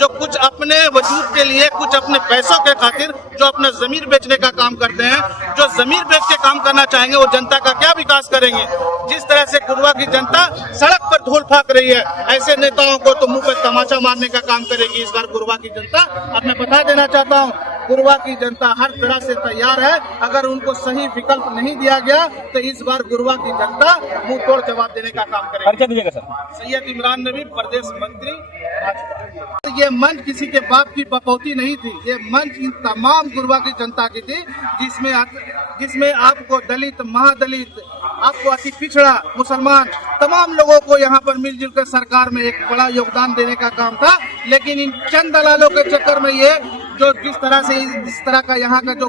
जो कुछ अपने वजूद के लिए, कुछ अपने पैसों के खातिर जो अपना जमीर बेचने का काम करते हैं, जो जमीर बेच के काम करना चाहेंगे वो जनता का क्या विकास करेंगे। जिस तरह से गुरुआ की जनता सड़क पर धूल फाक रही है, ऐसे नेताओं को तो मुंह पे तमाचा मारने का काम करेगी इस बार गुरुआ की जनता। अब मैं बता देना चाहता हूँ, गुरुआ की जनता हर तरह से तैयार है। अगर उनको सही विकल्प नहीं दिया गया तो इस बार गुरुआ की जनता मुंह तोड़ जवाब देने का काम करेगी। परिचय दीजिएगा सर। सैयद इमरान नबी, प्रदेश मंत्री। ये मंच किसी के बाप की बपौती नहीं थी, ये मंच इन तमाम गुरुआ की जनता की थी, जिसमें आपको दलित, महादलित, आपको अति पिछड़ा, मुसलमान, तमाम लोगों को यहाँ पर मिलजुल कर सरकार में एक बड़ा योगदान देने का काम था। लेकिन इन चंद दलालों के चक्कर में ये जो जिस तरह का यहाँ का जो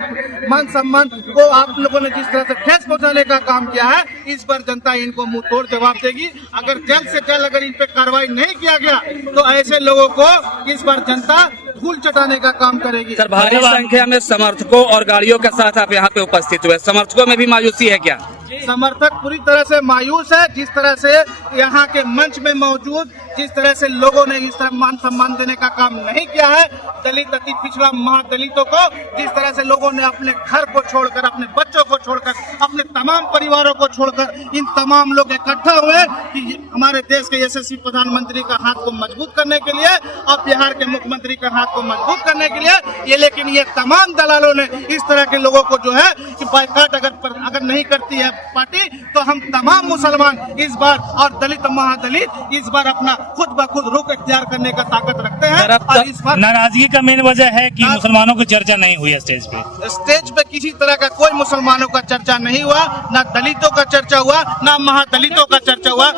मान सम्मान को आप लोगों ने जिस तरह से ठेस पहुँचाने का काम किया है, इस पर जनता इनको मुंह तोड़ जवाब देगी। अगर जल्द से जल्द अगर इन पे कार्रवाई नहीं किया गया तो ऐसे लोगों को इस बार जनता धूल चटाने का काम करेगी। सर, भारी संख्या में समर्थकों और गाड़ियों के साथ आप यहाँ पे उपस्थित हुए, समर्थकों में भी मायूसी है क्या? समर्थक पूरी तरह से मायूस है। जिस तरह से यहाँ के मंच में मौजूद जिस तरह से लोगों ने इस तरह मान सम्मान देने का काम नहीं किया है, दलित, अति पिछड़ा, महादलितों को जिस तरह से लोगों ने अपने घर को छोड़कर, अपने बच्चों को छोड़कर, अपने तमाम परिवारों को छोड़कर इन तमाम लोग इकट्ठा हुए कि हमारे देश के यशस्वी प्रधानमंत्री का हाथ को मजबूत करने के लिए और बिहार के मुख्यमंत्री का हाथ को मजबूत करने के लिए ये। लेकिन ये तमाम दलालों ने इस तरह के लोगों को जो है कि बाइकाट अगर नहीं करती है पार्टी तो हम तमाम मुसलमान इस बार और दलित, महादलित इस बार अपना खुद ब खुद रुख इख्तियार करने का ताकत रखते हैं। और इस बार नाराजगी का मेन वजह है कि मुसलमानों की चर्चा नहीं हुई स्टेज पे किसी तरह का कोई मुसलमानों का चर्चा नहीं हुआ, ना दलितों का चर्चा हुआ, ना महादलितों का चर्चा हुआ।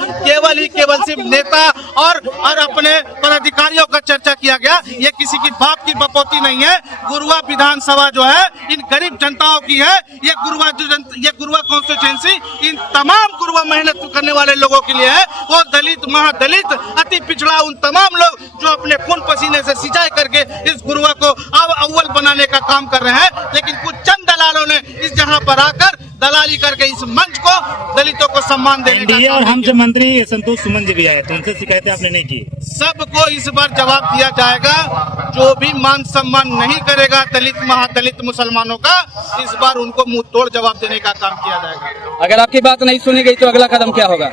केवल सिर्फ नेता और अपने पदाधिकारियों का चर्चा किया गया। ये किसी की बाप की बपौती नहीं है। गुरुआ विधानसभा जो है इन गरीब जनताओं की है। ये गुरुआ कॉन्स्टिट्यूएंसी इन तमाम गुरुआ मेहनत करने वाले लोगों के लिए है। वो दलित, महादलित, अति पिछड़ा, उन तमाम लोग जो अपने खून पसीने से सिंचाई करके इस गुरुआ को अब अव्वल बनाने का काम कर रहे हैं। लेकिन कुछ चंद दलालों ने इस जगह पर आकर दलाली करके इस मंच को, दलितों को सम्मान देने का और हमसे मंत्री संतोष सुमन जी भी आए, तो उनसे शिकायतें आपने नहीं की? सबको इस बार जवाब दिया जाएगा। जो भी मान सम्मान नहीं करेगा दलित, महादलित, मुसलमानों का, इस बार उनको मुंह तोड़ जवाब देने का काम किया जाएगा। अगर आपकी बात नहीं सुनी गई तो अगला कदम क्या होगा?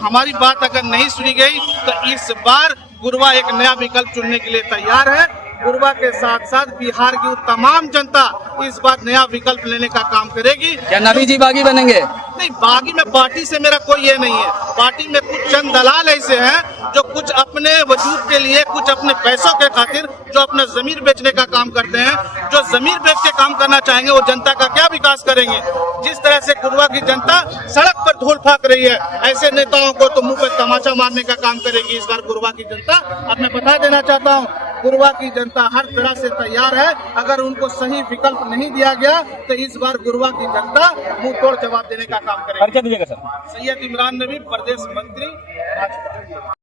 हमारी बात अगर नहीं सुनी गई तो इस बार गुरुआ एक नया विकल्प चुनने के लिए तैयार है। गुरुआ के साथ साथ बिहार की तमाम जनता इस बार नया विकल्प लेने का काम करेगी। क्या नबी जी बागी बनेंगे? नहीं, बागी में पार्टी से मेरा कोई ये नहीं है। पार्टी में कुछ चंद दलाल ऐसे हैं जो कुछ अपने वजूद के लिए, कुछ अपने पैसों के खातिर जो अपना जमीर बेचने का काम करते हैं, जो जमीर बेच के काम करना चाहेंगे वो जनता का क्या विकास करेंगे। जिस तरह से गुरुआ की जनता सड़क पर धूल फाक रही है, ऐसे नेताओं को तो मुंह पे तमाचा मारने का काम करेगी इस बार गुरुआ की जनता। अब मैं बता देना चाहता हूँ, गुरुआ की जनता हर तरह से तैयार है। अगर उनको सही विकल्प नहीं दिया गया तो इस बार गुरुआ की जनता मुंह तोड़ जवाब देने का काम करेगी। परिचय दीजिएगा सर। सैयद इमरान नबी, प्रदेश मंत्री।